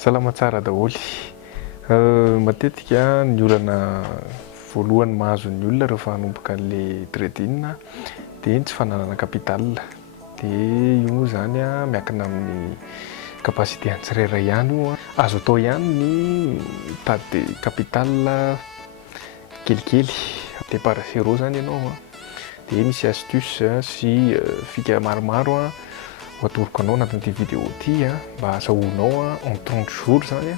Salama tsara daholy. Matetika ny olana voalohany mahazo ny olona rehefa hanomboka an'ilay trading dia ny tsy fananana capital. Dia io moa zany miankina amin'ny capacité ny tsirairay ihany io. Azo atao ihany ny mitady capital kelikely, départ zéro zany ianao. Dia misy astuce sy fika maromaro atoroko anao anatin'ity vidéo ity mba azahoanao en 30 jours zany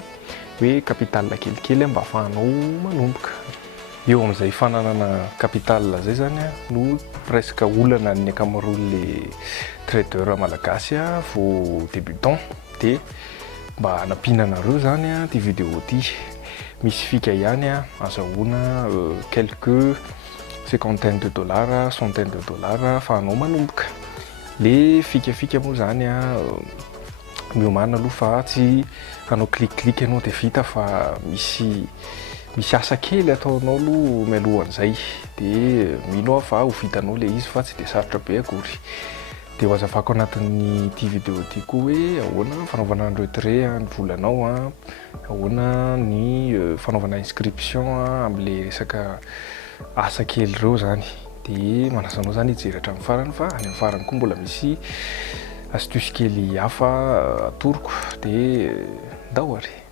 hoe capital kelikely mba ahafahanao manomboka. Eo amin'izay fananana capital zay zany no presque olana ny ankamaroan'le trader malagasy vao débutant. Dia mba hanampiana anareo zany ity vidéo ity, misy fika ihany azahoana quelques cinquantaine de dollars, centaine de dollars ahafahanao manomboka. Le fikafika moa zany miomana aloha fa tsy hanao clic ianao dia vita fa misy asa kely ataonao aloha mialohan'izay. Dia mino fa ho vitanao le izy fa tsy dia sarotra be akory. Dia ho azavako anatin'ny ity vidéo ity koa hoe ahoana fanaovana ny retrait ny volanao, ahoana ny fanaovana inscription amin'ile resaka asa kely ireo zany. Dia manasa anao zany hijery hatramin'ny farany fa any amin'ny farany koa mbola misy astuce kely hafa atoroko dia dahory.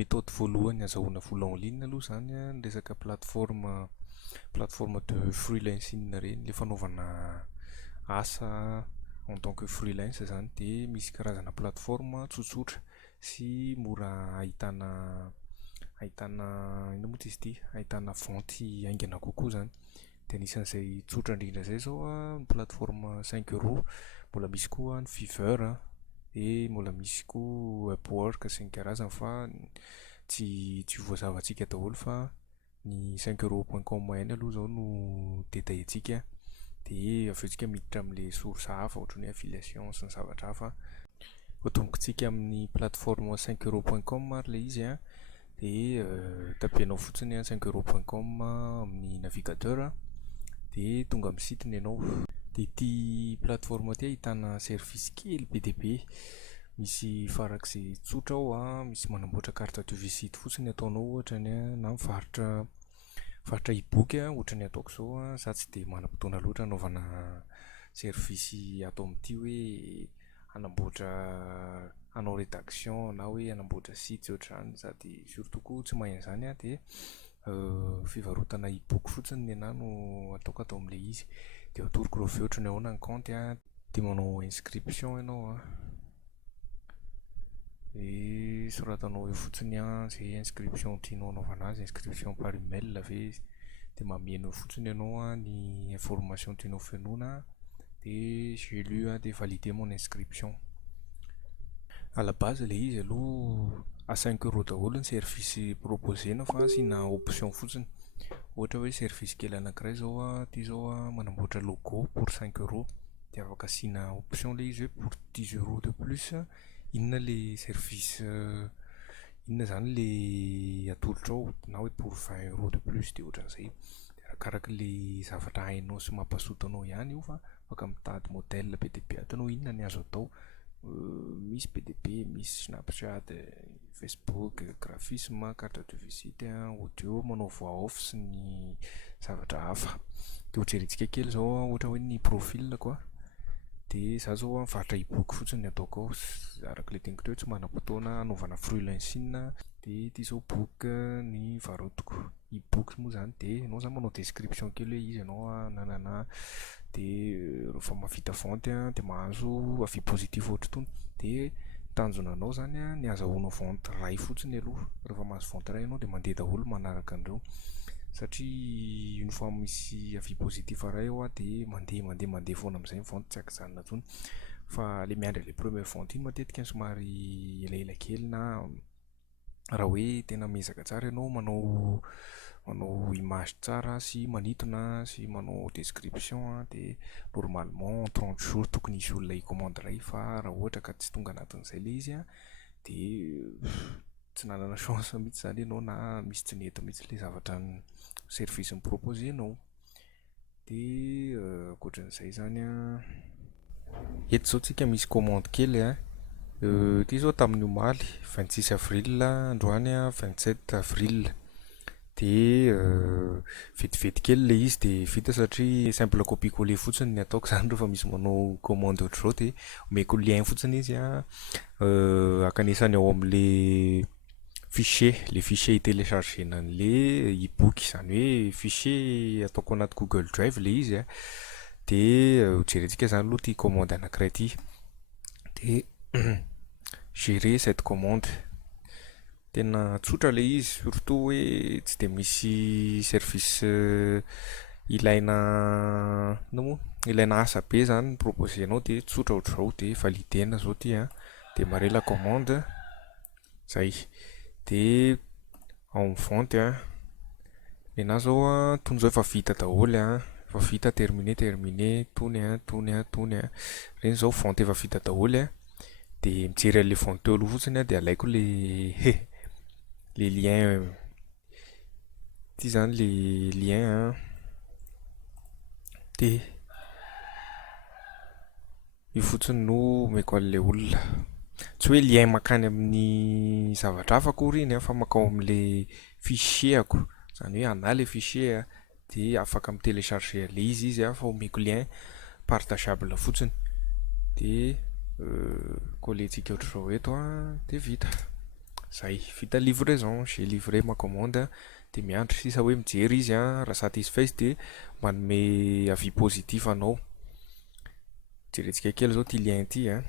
Méthode voalohany azahoana vola en ligne aloha zany ny resaka plateforme de freelancing reny, le fanaovana asa en tant que freelance zany. Dia misy karazana plateforme tsotsotra sy mora ahitana ino moa izy ity, ahitana vente haingana kokoa zany. Dia anisan'izay tsotra indrindra zay zao ny plateforme 5 euros, mbola misy koa ny Fiverr dia mbola misy koa Upwork sy ny karazany fa tsy voazavatsika daholo fa ny 5euros.com ihany aloha zao no detaillentsika. Dia avy eo tsika miditra amin'ilay source hafa ohatran'ny hoe affiliation sy ny zavatra hafa. Atombokantsika amin'ny plateforme 5euros.com ary ilay izy dia tapenao fotsiny 5euros.com amin'ny navigateur dia tonga amin'ny sitiny ianao. Dia ity plateforme ity ahitana service kely be dia be, misy farak'izay tsotra ao misy manamboatra carte de visite fotsiny ataonao ohatrany na mivarotra e-book ohatra ny ataoko zao. Za tsy dia manam-potoana loatra anaovana service atao amin'ity hoe hanao rédaction na hoe hanamboatra site ohatrany, sady surtout koa tsy mahay an'izany. Dia fivarotana e-book fotsiny ny anahy no ataoko atao amin'ilay izy. Dia atoroko reo avy ohatrany ahoana ny compte dia manao inscription ianao dia soratanao eo fotsiny izay inscription tianao anaovana azy, inscription par email ve, dia mameno eo fotsiny ianao ny information tianao fenoina dia j'ai lu dia valider mon inscription. À la base ilay izy aloha à 5 euros daholo ny service proposena fa asiana option fotsiny. Ohatra hoe service kely anankiray zao ity zao manamboatra logo pour 5 euros, dia afaka asiana option ilay izy hoe pour 10 euros de plus inona le service, inona zany le atolotra ao, na hoe pour 20 euros de plus dia ohatran'izay. Dia arakaraka le zavatra hainao sy mampahasoto anao ihany io fa afaka mitady modèle be dia be ato inona ny azo atao. Misy PDP, misy Snapchat, Facebook, graphisme, carte de visite, audio, manao voix off sy ny zavatra hafa. Dia hojerentsika kely zao ohatra hoe ny profil koa. Dia za zao mivarotra e-book fotsiny ataoko ao, araka ilay teniko teo tsy manam-potoana hanaovana freelancing. Dia ity zao book ny varotoko, e-book moa zany. Dia ianao zany manao description kely hoe izy ianao nanana, dia rehefa mahavita vente dia mahazo avis positif ohatra itony. Dia tanjona anao zany ny azahoanao vente ray fotsiny aloha. Rehefa mahazo vente ray ianao dia mandeha daholo manaraka an'ireo, satria une fois misy avis positif ray ao dia mandeha foana amin'izay ny vente, tsy akijanona intsony. Fa le miandry le première vente iny matetika somary elaela kely na raha hoe tena miezaka tsara ianao manao image tsara sy manintona sy manao description dia normalement 30 jours tokony hisy olona hicommande iray. Fa raha ohatra ka tsy tonga anatin'izay ilay izy dia tsy nanana chance mihitsy zany ianao na misy tsy nety mihitsy ilay zavatra ny service proposé-nao. Dia ankoatran'izay zany eto zao tsika misy commande kely ty zao tamin'ny omaly 26 avril, androany 27 avril. Dia vetivety kely le izy dia vita satria simple copier-coller fotsiny ny ataoko zany rehefa misy manao commande ohatr'izao dia omeko lien fotsiny izy akanesany ao amin'le fichier hitéléchargena an'le e-book, zany hoe fichier ataoko anaty Google Drive le izy dia jerentsika zany aloha ty commande anankiray ty dia gérer cette commande. Tena tsotra le izy, surtout hoe tsy de misy service ilaina asa be zany proposenao dia tsotra ohatr'izao dia validena zao ty dia mare la commande zay. Dia en vente nenazy zao tony zao efa vita daholo efa vita terminé tony reny zao vente efa vita daholo dia mijery an'le vente teo aloha fotsiny dia alaiko le lien ty zany le lien dia io fotsiny no omeko an'le olona, tsy hoe lien makany amin'ny zavatra hafa akory iny fa makao amin'le fichierako, zany hoe ana le fichier dia afaka mi-télécharger le izy fa omeko lien partageable fotsiny dia collentsika ohatr'izao eto dia vita. Zay, vita livraison, j'ai livré ma commande dia miandry sisa hoe mijery izy raha satisfait izy dia manome avis positif anao. Jerentsika kely zao ty lien ty io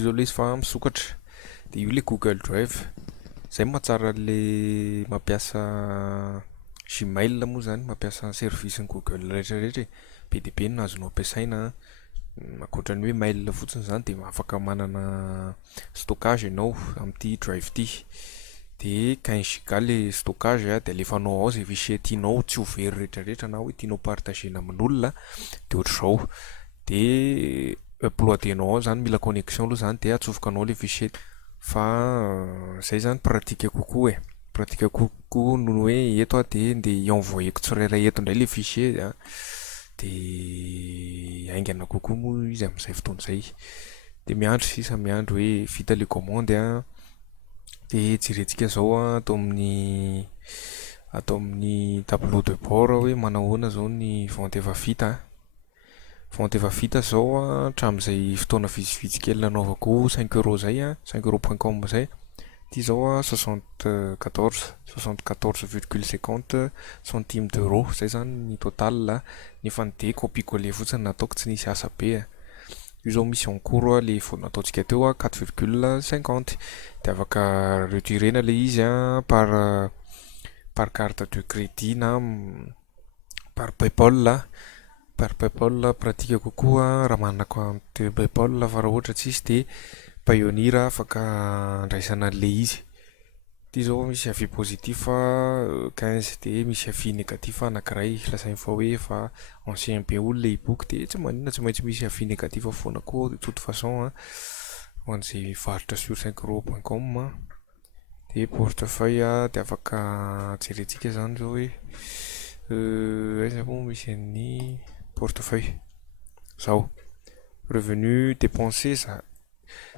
zao le izy fa misokatra dia io le Google Drive. Zay mahatsara le mampiasa Gmail moa zany, mampiasa service ny Google rehetrarehetra be dia be no azonao ampiasaina ankoatran'ny hoe mail fotsiny zany dia afaka manana stockage ianao amin'ity drive ty dia 15 giga le stockage dia alefanao ao zay fichier tianao, tsy ho very rehetrarehetra na hoe tianao partagena amin'olona dia ohatr'izao dia uploadenao ao zany, mila connexion aloha zany dia atsofokanao le fichier. Fa zay zany pratika kokoa pratika kokoa noho hoe eto dia ndeha i-envoyeko tsirairay eto indray le fichier dia aingana kokoa moa izy amin'izay fotoana izay. Dia miandry sisa miandry hoe vita le commande dia jerentsika zao atao amin'ny tableau de bord hoe manahoana zao ny vente efa vita. Vente efa vita zao hatramin'izay fotoana vitsivitsy kely nanaovako 5 € zay 5 €.com zay. Ty zao 74,50 centimes d'euro zay zany ny total nefa ny de copier-coller fotsiny nataoko tsy nisy asa be. Io zao misy en cours le vao nataontsika teo 4,50 dia afaka retirena le izy par carte de crédit na par PayPal. Par PayPal pratika kokoa raha manana compte PayPal, fa raha ohatra tsisy dia Payoneer afaka andraisana an'le izy. Ty zao misy avis positif 15 dia misy avis négatif anankiray, lazainy fa hoe efa ancien be olo le e-book dia tsy maninona tsy maintsy misy avis négatif foana koa de toute façon ho an'izay varotra sur 5 €.com dia portefeuille dia afaka jerentsika zany zao hoe aiza moa misy an'ny portefeuille zao revenu dépensé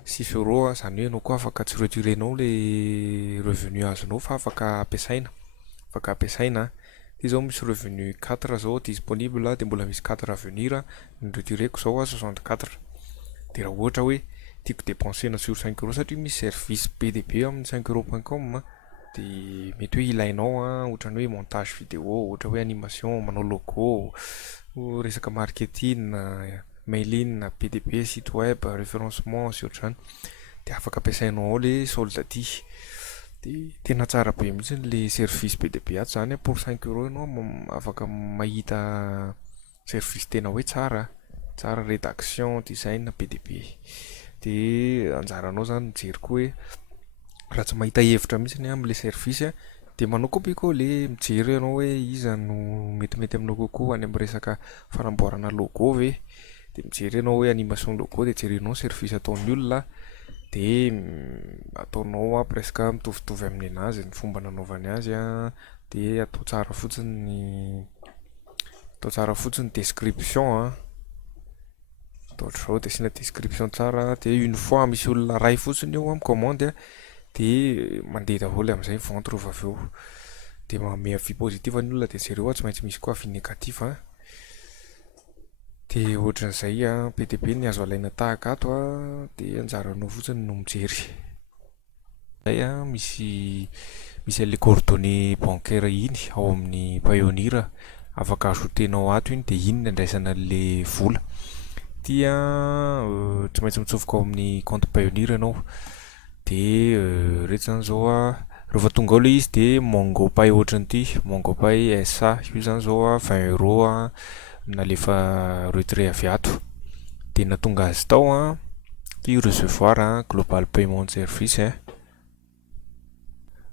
6 € zany hoe anao koa afaka tsy retirenao le revenu azonao fa afaka ampiasaina. Ty zao misy revenu 4 zao disponible dia mbola misy 4 à venir. Ny retireko zao 64. Dia raha ohatra hoe tiako dépensena sur 5 € satria misy service be dia be amin'ny 5 €.com dia mety hoe ilainao ohatra hoe montage vidéo, ohatra hoe animation, manao logo, resaka marketing, mailing, be dia be, site web, référencement sy ohatr'izany dia afaka ampiasainao ao le solde ty. Dia tena tsara be mihitsy le service be dia be ato zany pour 5 € ianao afaka mahita service tena hoe tsara rédaction, design be dia be. De anjaranao zany mijery koa hoe raha tsy mahita hevitra mihitsy amin'le service de manao copie coller, mijery ianao hoe iza no metimety aminao kokoa any amin'ny resaka fanamboarana logo ve, de mijery ianao hoe animation logo de jerenao service ataon'ny olona de ataonao presque mitovitovy amin'ny anazy ny fomba nanaovany azy de atao tsara fotsiny description atao ohatr'izao de asina description tsara de une fois misy olona ray fotsiny eo amin'ny commande de mandeha daholo amin'izay vente rehefa avy eo de manome avis positif ny olona de jereo tsy maintsy misy koa avis négatif de ohatran'izay be dia be ny azo alaina tahaka ato de anjaranao fotsiny no mijery. Zay misy an'le coordonnées bancaire iny ao amin'ny Payoneer, afaka ajoutenao ato iny de iny no andraisana an'le vola. Tia tsy maintsy mitsofoka ao amin'ny compte Payoneer ianao de rehetra zany zao rehefa tonga ao le izy de MongoPay ohatran'ity, MongoPay SA io zany zao 20 € nalefa retrait avy ato de na tonga azy tao ty recevoir global paiement service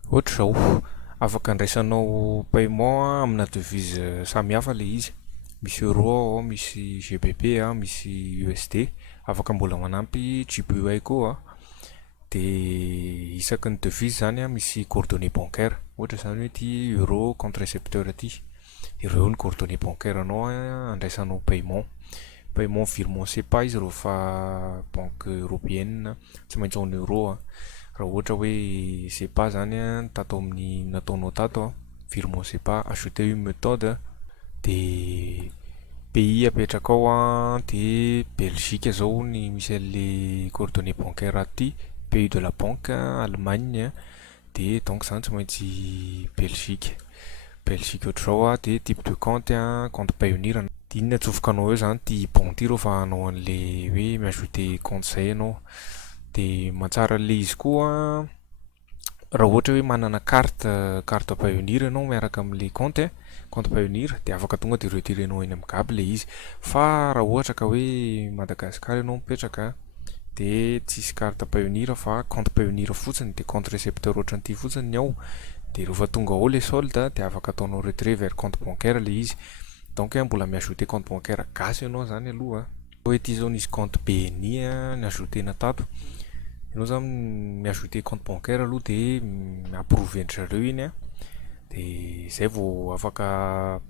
ohatr'izao. Afaka andraisanao paiement amina devise samihafa le izy, misy euro ao, misy GBP misy USD, afaka mbola manampy JPY koa de isaky ny devise zany misy coordonnées bancaire, ohatra zany hoe ty euro compte récepteur ty, ireo ny coordonnées bancaire anao andraisanao paiement virement SEPA izy rehefa banque européenne tsy maintsy en euro raha ohatra hoe SEPA zany tato amin'ny nataonao tato virement SEPA, ajouter une méthode de pays apetraka ao de Belgique zao ny misy an'le coordonnées bancaire aty, pays de la banque Allemagne de donc zany tsy maintsy Belgique ohatr'izao de type de compte compte Payoneer de iny atsofokanao eo zany ty bon ty rehefa hanao an'le hoe miajouter compte zay ianao. De mahatsara an'le izy koa raha ohatra hoe manana carte Payoneer ianao miaraka amin'le compte Payoneer de afaka tonga de retirenao eny amin'ny GAB le izy. Fa raha ohatra ka hoe Madagasikara ianao mipetraka de tsisy carte Payoneer fa compte Payoneer fotsiny de compte récepteur ohatran'ity fotsiny ny ao de rehefa tonga ao le solde de afaka ataonao retrait vers compte bancaire le izy. Donc mbola miajouter compte bancaire gasy ianao zany aloha hoe ty zao nisy compte BNI ny ajoutena tato, ianao zany miajouter compte bancaire aloha de approuvé ny zareo iny de zay vao afaka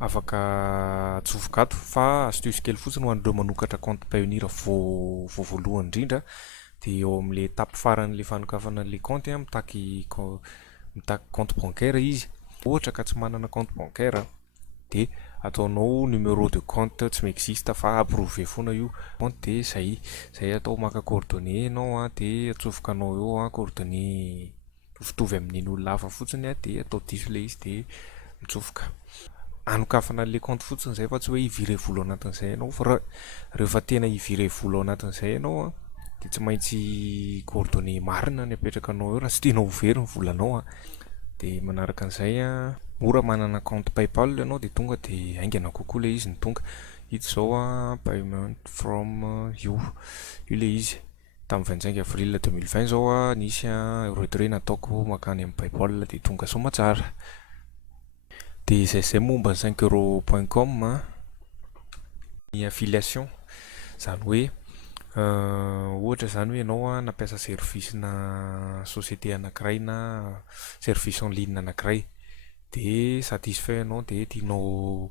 atsofoka ato. Fa astuce kely fotsiny ho an'ireo manokatra compte Payoneer voalohany indrindra de eo amin'le étape faran'le fanokafana an'le compte mitaky compte bancaire izy. Ohatra ka tsy manana compte bancaire de ataonao numéro de compte tsy existe fa approuvé foana io compte de zay atao maka coordonnées ianao de atsofokanao eo coordonnées fitovy amin'iny olona hafa fotsiny de atao diso le izy de mitsofoka. Anokafana an'le compte fotsiny zay fa tsy hoe hivirer vola ao anatin'izay ianao fa rehefa tena hivirer vola ao anatin'izay ianao de tsy maintsy coordonnées marina ny apetrakanao eo raha tsy tianao ho very ny volanao de manaraka an'izay mora manana compte PayPal ianao de tonga de aingana kokoa le izy ny tonga. Ito zao payment from io le izy tamin'ny 25 avril 2020 zao nisy retrait nataoko makany amin'ny PayPal de tonga somatsara. De zay momba ny 5 €.com ny affiliation zany hoe ohatra zany hoe ianao nampiasa service na société anankiray na service en ligne anankiray de satisfait ianao de tianao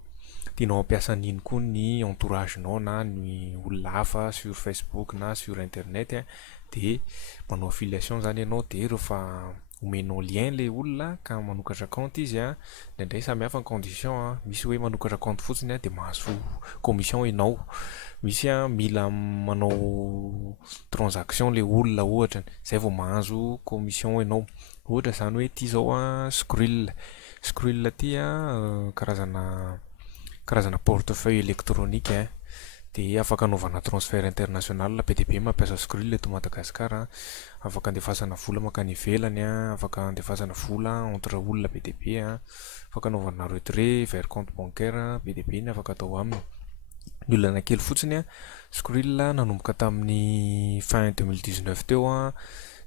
ampiasa an'iny koa ny entourage-nao na ny olona hafa sur Facebook na sur internet de manao affiliation zany ianao de rehefa omenao lien le olona ka manokatra compte izy ndraindray samy hafa ny condition misy hoe manokatra compte fotsiny de mahazo commission ianao, misy mila manao transaction le olona ohatra zay vao mahazo commission ianao. Ohatra zany hoe ty zao Skrill ty karazana portefeuille électronique de afaka anaovana transfert international be dia be mampiasa Skrill eto Madagasikara, afaka andefasana vola makany ivelany afaka andefasana vola entre olona be dia be afaka anaovana retrait vers compte bancaire be dia be ny afaka atao aminy. Ny olona anankely fotsiny a Skrill nanomboka tamin'ny fin 2019 teo a.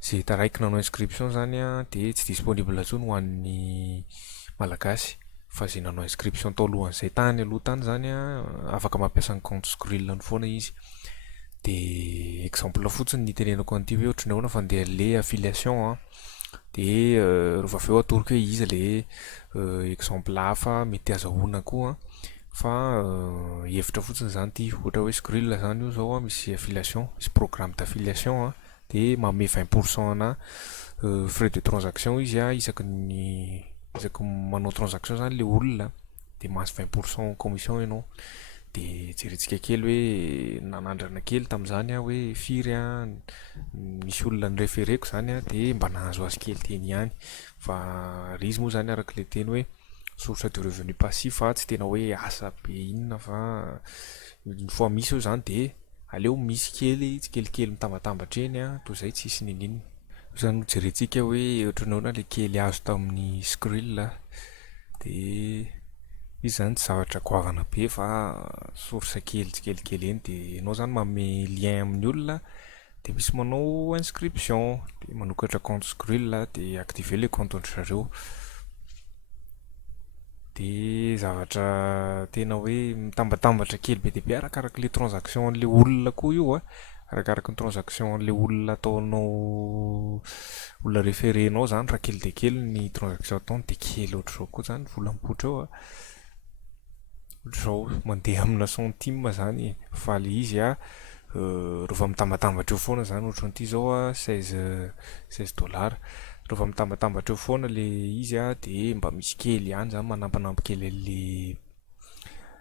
Zay taraiky nanao inscription zany a de tsy disponible intsony ho an'ny malagasy. Fa zay nanao inscription tao alohan'izay tany aloha tany zany a afaka mampiasa ny compte Skrill ny foana izy. De exemple fotsiny ny tenenako an'ity hoe ohatry ny ahoana fandeha le affiliation a. De rehefa avy eo atoroko hoe iza le exemple hafa mety azahoana koa fa hevitra fotsiny zany ty ohatra hoe Skrill zany io zao a misy affiliation, misy programme d'affiliation a de manome 20% na frais de transaction izy a isaky manao transaction zany le olona de mahazo 20% commission ianao. De jerentsika kely hoe nanandrana kely tamin'izany a hoe firy a misy olona nyrefereko zany a de mba nahazo azy kely teny ihany fa ry izy moa zany araka le teny hoe source de revenu passif fa tsy tena hoe asa be inona fa une fois misy eo zany de aleo misy kely tsikelikely mitambatambatra eny a toy izay tsisy ninina. Zany jerentsika hoe ohatran'ny ahoana le kely azo tamin'ny Skrill de izy zany tsy zavatra goavana be fa source kely tsikelikely eny de ianao zany manome lien amin'ny olona de misy manao inscription de manokatra compte Skrill de activer le compte ndry zareo. De zavatra tena hoe mitambatambatra kely be dia be arakaraka le transaction an'le olona koa io a, arakaraka ny transaction an'le olona ataonao olona referenao zany raha kely de kely ny transaction ataony de kely ohatr'izao koa zany volam-potra eo a. Ohatr'izao mandeha amina centime zany fa le izy a rehefa mitambatambatra eo foana zany ohatran'ity zao a 16 dollars. Rehefa mitambatambatra eo foana le izy a de mba misy kely ihany zany manampanampy kely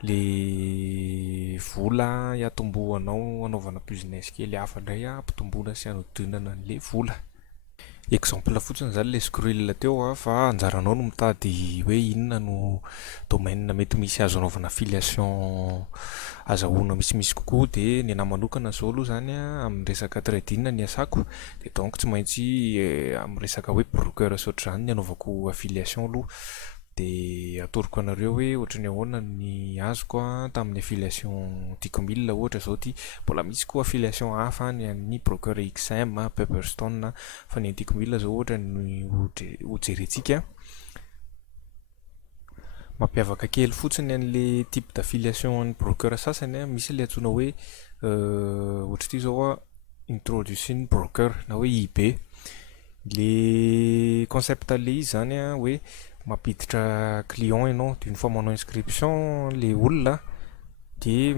le vola iatombohanao anaovana business kely hafa indray a ampitomboana sy anodinana an'le vola. Exemple fotsiny zany le Skrill teo a fa anjaranao no mitady hoe inona no domaine mety misy azo anaovana affiliation azahoana misimisy kokoa de ny anahy manokana zao aloha zany a amin'ny resaka trading ny asako de donc tsy maintsy amin'ny resaka hoe broker sy ohatr'izany ny anaovako affiliation aloha de atoroko anareo hoe ohatran'ny ahoana ny azoko a tamin'ny affiliation Tico Mille ohatra zao ty. Mbola misy koa affiliation hafa ny an'ny broker XM, Pepperstone fa ny Tico Mille zao ohatra ny ho jerentsika mampiavaka kely fotsiny an'le type d'affiliation an'ny broker sasany a misy le antsoina hoe ohatra ty zao a introducing broker na hoe IB. Le concept le izy zany a hoe mampiditra client ianao de une fois manao inscription le olona de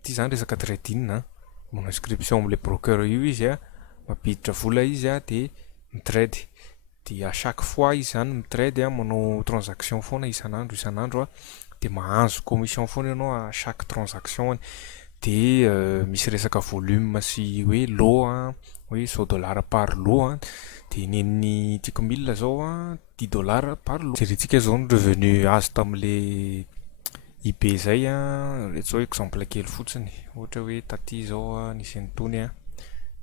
ty zany resaka trading manao inscription am'le broker io izy a mampiditra vola izy a de mitrade de à chaque fois izy zany mitrade a manao transaction foana isan'andro a de mahazo commission foana ianao à chaque transaction de misy resaka volume sy hoe lot a hoe 100 dollars par lot a de nen'ny Tico Mille zao a 10 dollars par lot. Jerentsika zao ny revenu azo tamin'le IB zay a reto zao exemple kely fotsiny ohatra hoe taty zao a nisy nytony a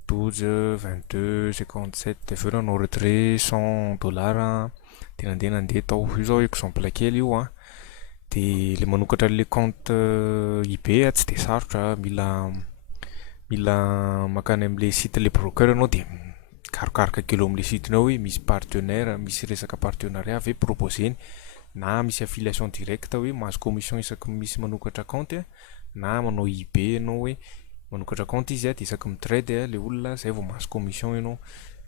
12 22 57 de aveo nanao retrait 100 dollars de nandeha tao. Io zao exemple kely io a de le manokatra le compte IB a tsy de sarotra mila makany am'le site le broker anao de karokaroka kely am'le sitenao hoe misy partenaire misy resaka partenariat ave proposeny na misy affiliation directe hoe mahazo commission isaky misy manokatra compte na manao IB ianao hoe manokatra compte izy a de isaky mitrade le olona zay vao mahazo commission ianao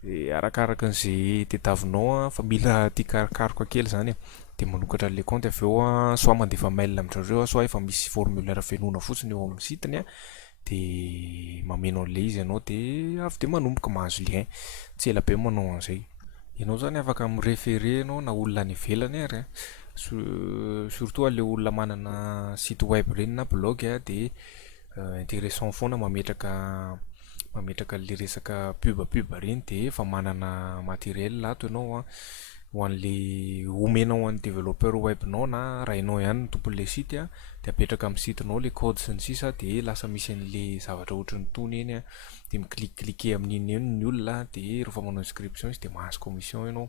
de arakaraka an'izay tediavinao a fa mila tia karokaroka kely zany de manokatra le compte avy eo a soit mandefa mail amin'zareo soit efa misy formulaire fenona fotsiny eo amin'ny sitiny a de mameno an'le izy ianao de avy de manomboka mahazo lien tsy ela be manao an'izay. Ianao zany afaka mireferer ianao na olona any ivelany ary surtout le olona manana site web reny na blog de intéressant foana mametraka le resaka pub reny de efa manana matériel lato ianao a ho an'le omenao an'ny développeur webnao na raha ianao ihany ny tompon'le site a de apetraka amin'ny sitenao le code sy ny sisa de lasa misy an'le zavatra ohatran'ny tony eny a de miklikikliker amin'iny eny ny olona de rehefa manao inscription izy de mahazo commission ianao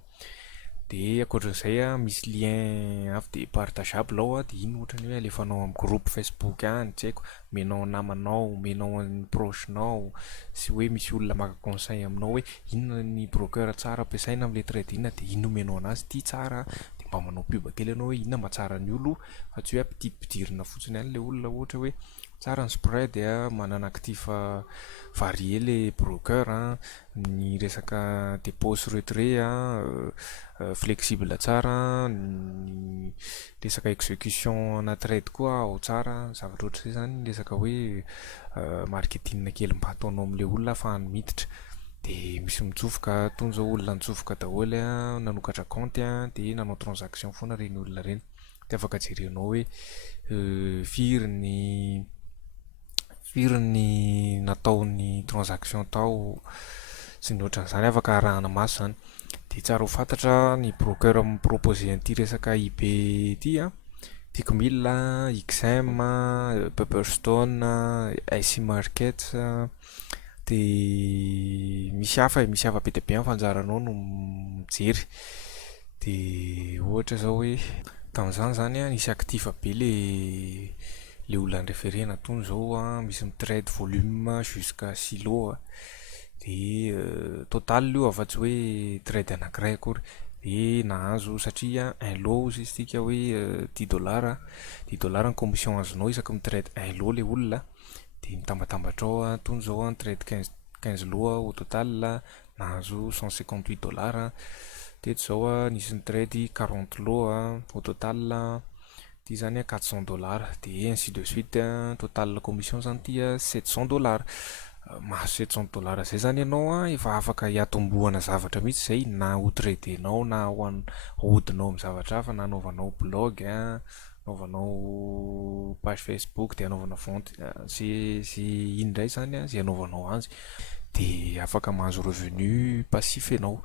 De ankoatran'izay a misy lien avy de partageable ao a, de iny ohatra ny hoe alefanao amin'ny groupe Facebook any, tsy haiko, menao namanao, menao amin'ny proche-nao, sy hoe misy olona maka conseil aminao hoe inona ny broker tsara ampiasaina am'le trade-in de iny omenao anazy, ty tsara, de mba manao pub kely anao hoe inona mahatsara ny olo, fa tsy hoe ampidirimpidirina fotsiny any le olona ohatra hoe tsara ny spread manana actif varié le broker ny resaka dépôt sy retrait flexible tsara, ny resaka exécution ana trade koa ao tsara, zavatra ohatra zay zany resaka hoe marketing kely mba ataonao am'le olona ahafahany miditra. De misy mitsofoka tony zao olona nitsofoka daholy nanokatra compte de nanao transaction foana reny olona reny, de afaka jerenao hoe firy ny nataony transaction tao sy ny ohatran'izany, afaka arahana maso zany. De tsara ho fantatra ny broker miproposé an'ity resaka IB ity Tickmill, XM, Pepperstone, IC Markets, de misy hafa be dia be amin'ny fanjaranao no mijery. De ohatra zao hoe tamin'izany zany nisy actif be le olona référena tony zao misy mitrade volume jusqu'à 6 lots de total io afa-tsy hoe trade anankiray akory, de nahazo satria 1 lot ozy izy tika hoe $10, $10 ny commission azonao isaky mitrade 1 lot le olona, de nitambatambatra ao tony zao trade 15 lots au total nahazo $158, teto zao nisy nitrade 40 lots au total ty zany $400, de ainsi de suite total commission zany ty $700. Mahazo $700 zay zany ianao efa afaka hiatombohana zavatra mihitsy zay, na ho tradenao na ahodinao amin'ny zavatra hafa, na anaovanao blog, anaovanao page Facebook, de anaovanao vente sy indray zany zay anaovanao azy, de afaka mahazo revenu passif ianao.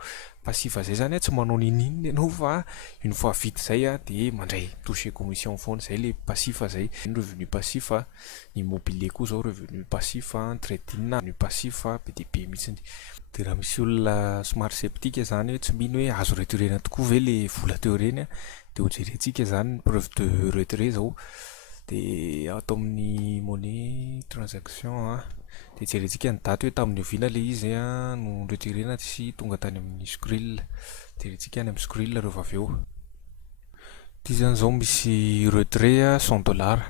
Passif zay zany tsy manao ninnininy ianao fa une fois vita zay de mandray toucher commission foana, zay le passif zay. Revenu passif immobilier koa zao revenu passif, trade-in revenu passif be dia be mihitsiny. De raha misy olona somary sceptique zany hoe tsy mino hoe azo retirena tokoa ve le vola teo reny de ho jerentsika zany preuve de retrait zao, de atao amin'ny monnaie transaction de jerentsika ny daty hoe tamin'ny oviana le izy no retirena sy tonga tany amin'ny Skrill, jerentsika any amin'ny Skrill rehefa avy eo. Ty zany zao misy retrait $100,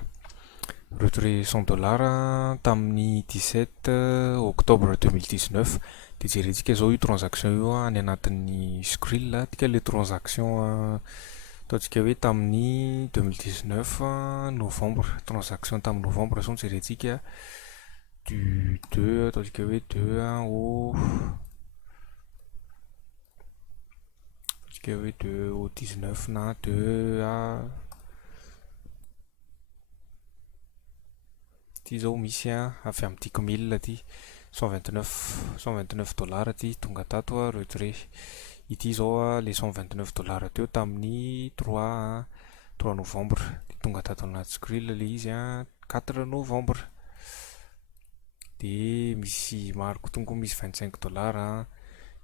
retrait $100 tamin'ny 17 octobre 2019, de jerentsika zao io transaction io any anatin'ny Skrill, tika le transaction ataontsika hoe tamin'ny 2019 novembre, transaction tamin'ny novembre zao jerentsika du 2, ataontsika hoe 2 au 19 na 2 ty zao misy avy amin'ny Tickmill ty $129 ty tonga tato retrait. Ity zao le $129 teo tamin'ny 3 novembre, de tonga tato anaty Skrill le izy 4 novembre. De misy maro tonga misy $25,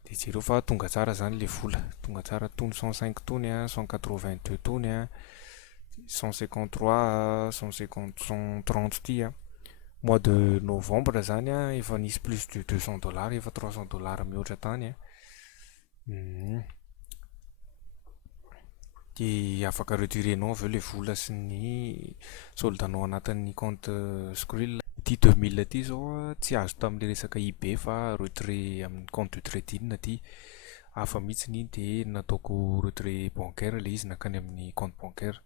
de jereo fa tonga tsara zany le vola, tonga tsara tony 105 tony 182 tony 153 150 130 ty mois de novembre zany efa nisy plus de $200, efa $300 mihoatra tany de afaka retirenao aveo le vola sy ny soldanao anatin'ny compte Skrill. Ty 2000 ty zao tsy azo tamin'le resaka IB fa retrait amin'ny compte de trade-in ty hafa mihitsiny, de nataoko retrait bancaire le izy nakany amin'ny compte bancaire.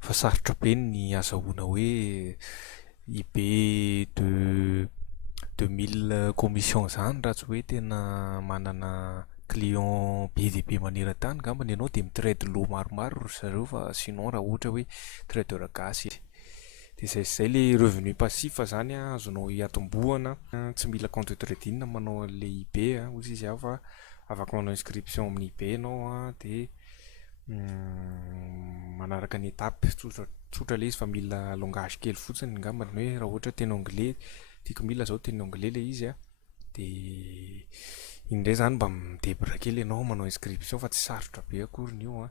Fa sarotra be ny azahoana hoe IB de 2000 commission zany raha tsy hoe tena manana client be dia be maneran-tany ngamba ianao de mitrade lot maromaro zareo, fa sinon raha ohatra hoe trader gasy. De zay le revenu passif zany azonao hiatombohana, tsy mila compte trade-in manao le IB ozy izy fa afaka manao inscription amin'ny IB ianao de manaraka ny étape tsotra le izy fa mila langage kely fotsiny ngamba hoe raha ohatra teny anglais, Tickmill zao teny anglais le izy de indray zany mba midebra kely ianao manao inscription fa tsy sarotra be akory io a.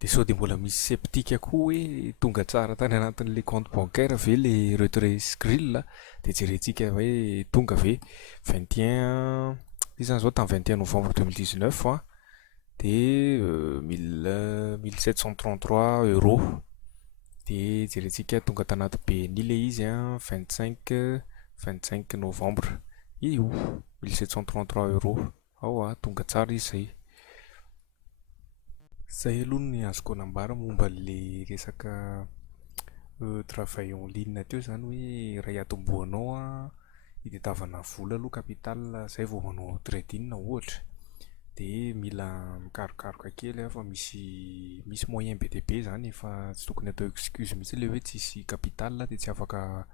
De sao de mbola misy sceptique koa hoe tonga tsara tany anatin'le compte bancaire ve le retrait skrill de jerentsika hoe tonga ve 21 izany zao tamin'ny 21 novembre 2019 a de 1733 euros de jerentsika tonga tanaty BNI le izy a 25 novembre io 1733 euros ao a tonga tsara izy zay. Zay aloha ny azoko anambara momba le resaka travail en ligne teo zany hoe raha hiatombohanao a hitadiavana vola aloha capital zay vao manao trading ohatra de mila mikarokaroka kely fa misy moyen be dia be zany fa tsy tokony atao excuse mihitsy le hoe tsisy capital de tsy afaka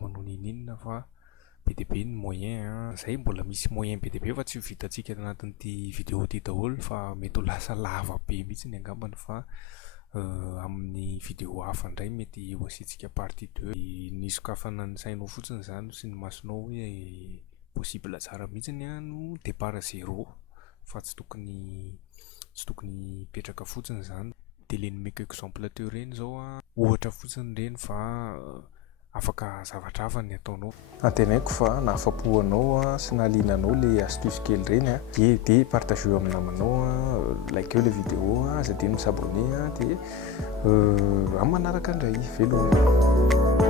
manao ninina fa be dia be ny moyen a. Zay mbola misy moyen be dia be fa tsy ho vitantsika anatin'ity vidéo ty daholo fa mety ho lasa lava be mihitsy ny angambany fa amin'ny vidéo hafa indray mety ho asiantsika partie 2 ny sokafana ny sainao fotsiny zany sy ny masonao hoe possible tsara mihitsy no départ zéro fa tsy tokony hipetraka fotsiny zany. De le nomeko exemple teo reny zao a ohatra fotsiny reny fa afaka zavatra hafa ny ataonao. Antenaiko fa nahafapo anao sy nahalianao le astuce kely reny a de partageo amin'ny namanao a, like le vidéo a, aza de misabone a de amin'ny manaraka indray velomina.